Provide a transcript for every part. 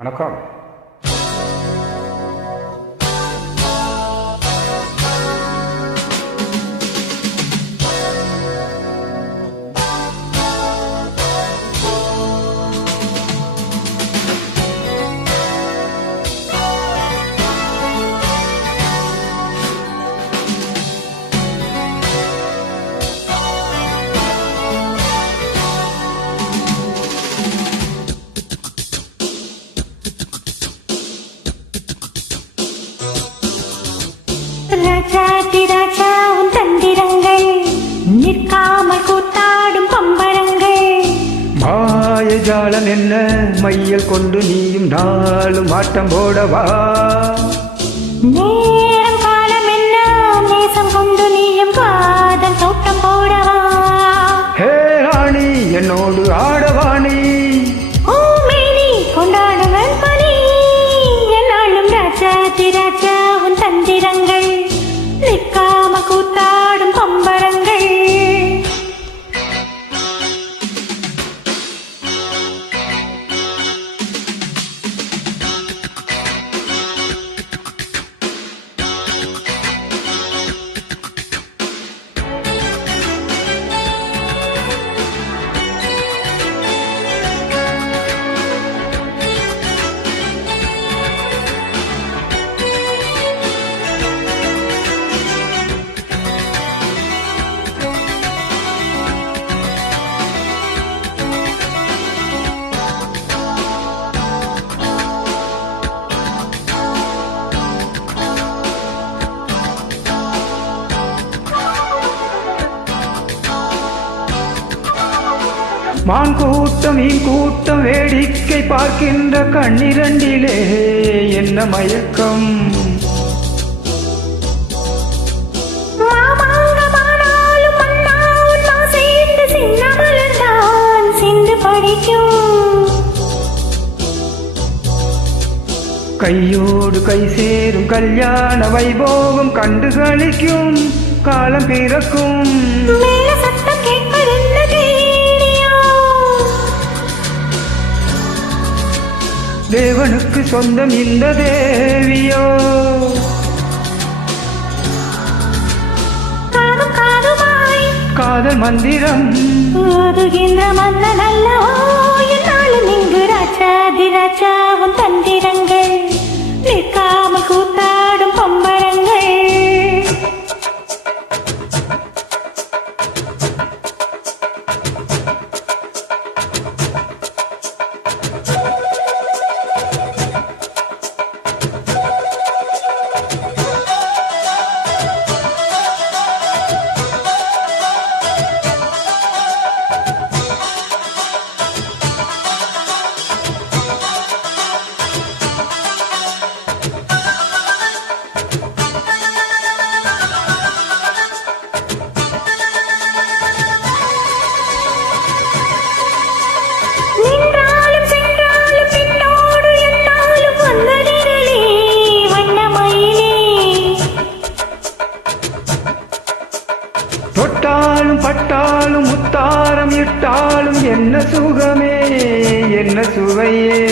வணக்கம். ராஜா உன் தந்திரங்கள் நிற்காமல் கூத்தாடும் பம்பரங்கள். மாயஜாலம் என்ன மையல் கொண்டு நீயும் நாளும் ஆட்டம் போடவா. நேரம் காலம் என்ன நேசம் கொண்டு நீயும் காதல் தோட்டம் போடவா. ஹே ராணி என்னோடு ஆடவாணி ஓமேனி கொண்டாடுவன் பனி என்னாலும் ராஜா உன் தந்திரங்கள் நிற்காம கூத்தாடும் பம்பரங்கள். மான் கூட்டம் மீன் கூட்டம் வேடிக்கை பார்க்கின்ற கண்ணிரண்டிலே என்ன மயக்கம். கையோடு கை சேரும் கல்யாண வைபோகம் கண்டு களிக்கும் காலம் பிறக்கும். தேவனுக்கு சொந்தம் இந்த தேவியோ. காதல் மந்திரம் ஓதுகின்ற மன்னன் அல்லவோ என்னாலும் இங்கு ராஜா உன் தந்திரங்கள் நிற்காமல் கூத்தாடும் பம்பரங்கள். தொட்டாலும் பட்டாலும் முத்தாரம் இட்டாலும் என்ன சுகமே என்ன சுவையே.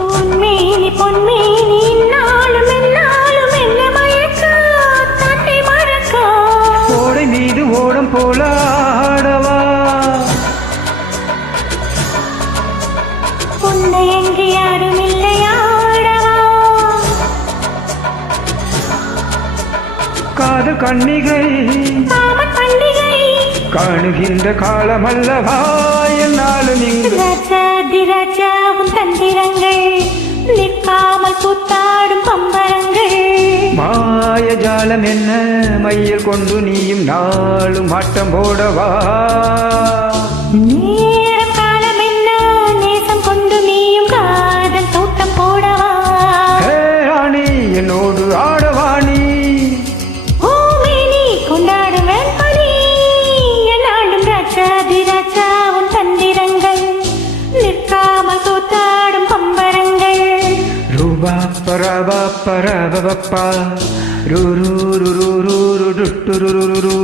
பொன்மேனி பொன்மேனி நாளும் என்னாலும் என்ன மயக்க தட்டை மறக்க. ஓடை மீது ஓடம் போல ஆடவா. உன்னை என்று யாரும் இல்லையாடவா. காதல் கண்ணிகை பண்டிகை காணுகின்ற காலமல்லவா என்னாலும் இங்கு ராஜா உன் தந்திரங்கள் நிற்காமல் கூத்தாடும் பம்பரங்கள். மாயஜாலம் என்ன மையல் கொண்டு நீயும் நாளும் ஆட்டம் போடவா. நேரம் காலம் என்ன நேசம் கொண்டு நீயும் காதல் தோட்டம் போடவா. ஹே ராணி என்னோடு ஆடவாணி ஓமேனி கொண்டாடுவன் பனி என்னாலும் ராஜா உன் தந்திரங்கள் நிற்காமல் கூத்தாடும் பம்பரங்கள். ரூபா பரபா பரபப்பா ரு ரு ரு ரு ரு ரு ரு ரு ரு ரு